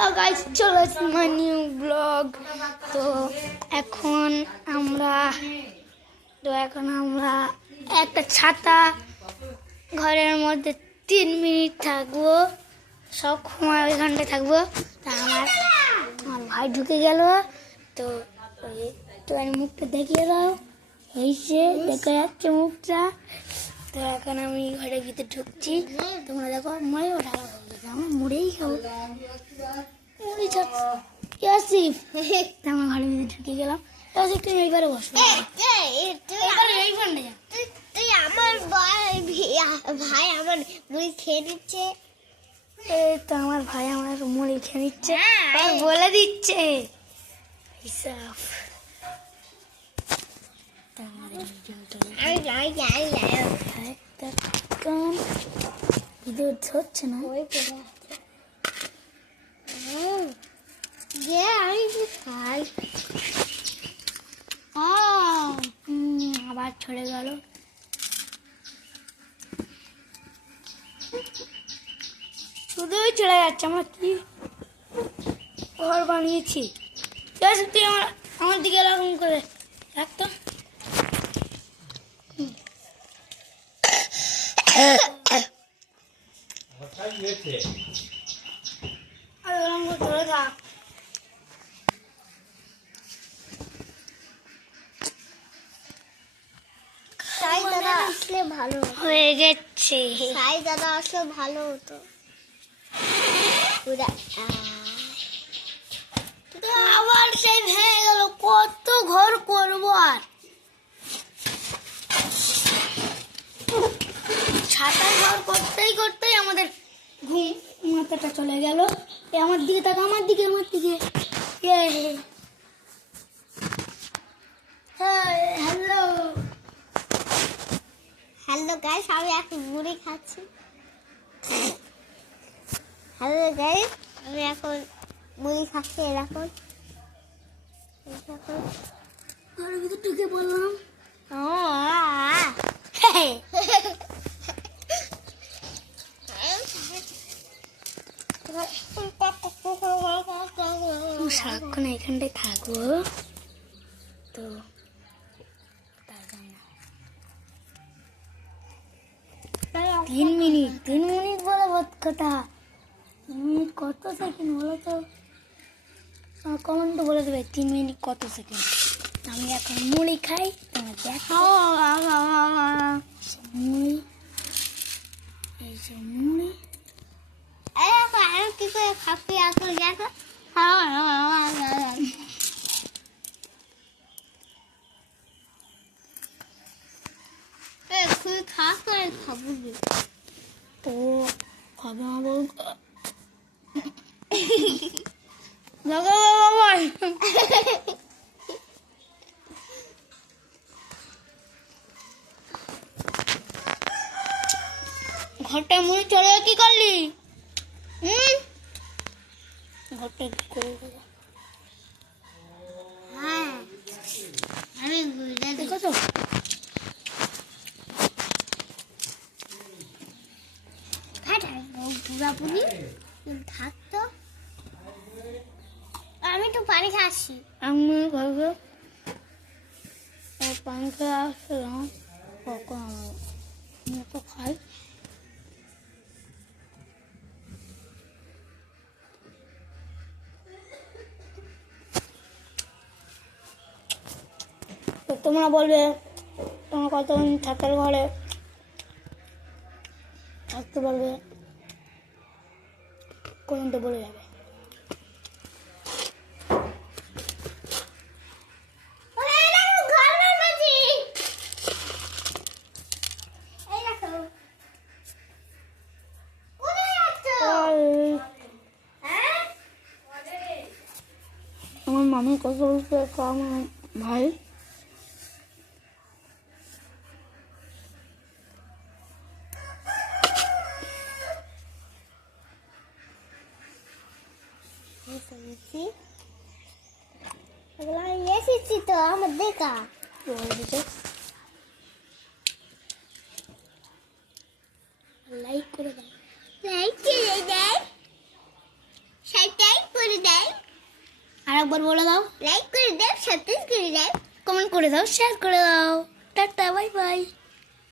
Hello guys, চলো my new blog. তো এখন আমরা একটা ছাতা ঘরের মধ্যে 3 মিনিট থাকবো, সব সময় ওইখানটায় থাকবো। তা আমার ভাই ঢুকে গেল, তো একটুখানি মুখটা দেখিয়ে দাও। হয়েছে, দেখা যাচ্ছে মুখটা। তো এখন আমি ঘরের ভিতরে ঢুকছি, তোমরা দেখো। মই ওটা আমার মুড়েই খাবো, মুড়ি আসিফ। আমার ঘরের ভিতরে ঢুকে গেলাম। তুমি এইবারে বসো, তুই আমার ভাই আমার মুড়ি খেয়ে নিচ্ছে। এই তো আমার ভাই আমার মুড়ি খেয়ে নিচ্ছে, আর বলে দিচ্ছে ভিডিও হচ্ছে না। আবার ছড়ে গেল। শুধুই চলে যাচ্ছে। আমরা কি ঘর বানিয়েছি? তুই আমার দিকে এরকম করে রাখতো। ধরে থাক। সাই দাদা আসলে ভালো হয়ে গেছে। সাই দাদা আসলে ভালো হতো। আবার সেই ভেঙে গেল। কত ঘর করবো আর? ছাতার ঘর করতেই করতেই আমাদের ঘুম মাথাটা চলে গেল। আমার দিকে তাকা, আমার দিকে। হ্যালো হ্যালো গাইস, আমি এখন মুড়ি খাচ্ছি। হ্যালো গাইস, আমি এখন মুড়ি খাচ্ছি। এরকম ঘরের ভিতরে ঢুকে বললাম সারাক্ষণ এখানটায় থাকবো, তো তার জন্য 3 মিনিট বলে বোধ কথা। 3 মিনিট কত সেকেন্ড বলো তো? কমেন্টে বলে দেবে 3 মিনিট কত সেকেন্ড। আমি এখন মুড়ি খাই, তোমার দেখো। মুড়ি, এই যে মুড়ি। কি করে খাচ্ছি এখন দেখো। তুই খাস না, খাবো তো খাবে আমার ঘরটা মুড়ি চলে কি করলি? ঘরটা কি করে গেল? হ্যাঁ, আমি দেখো তো, পুরাপুরি থাকতো। আমি তো পানি খাচ্ছি। আমি ঘরে পানি খেয়ে আসলাম, কখন আমি তো খাই। তো তোমরা বলবে তোমরা কতক্ষণ ছাতার ঘরে থাকতে পারবে, কমেন্টে বলে যাবে। আমার মামি কথা বলতে আমার ভাই এসেছি তো আমার দেখা। লাইক করে দাও। লাইক করে দেয়, সেটাই একবার বলে দাও, লাইক করে দাও, সাবস্ক্রাইব করে দাও। কমেন্ট করে দাও, শেয়ার করে দাও। Tata, bye bye.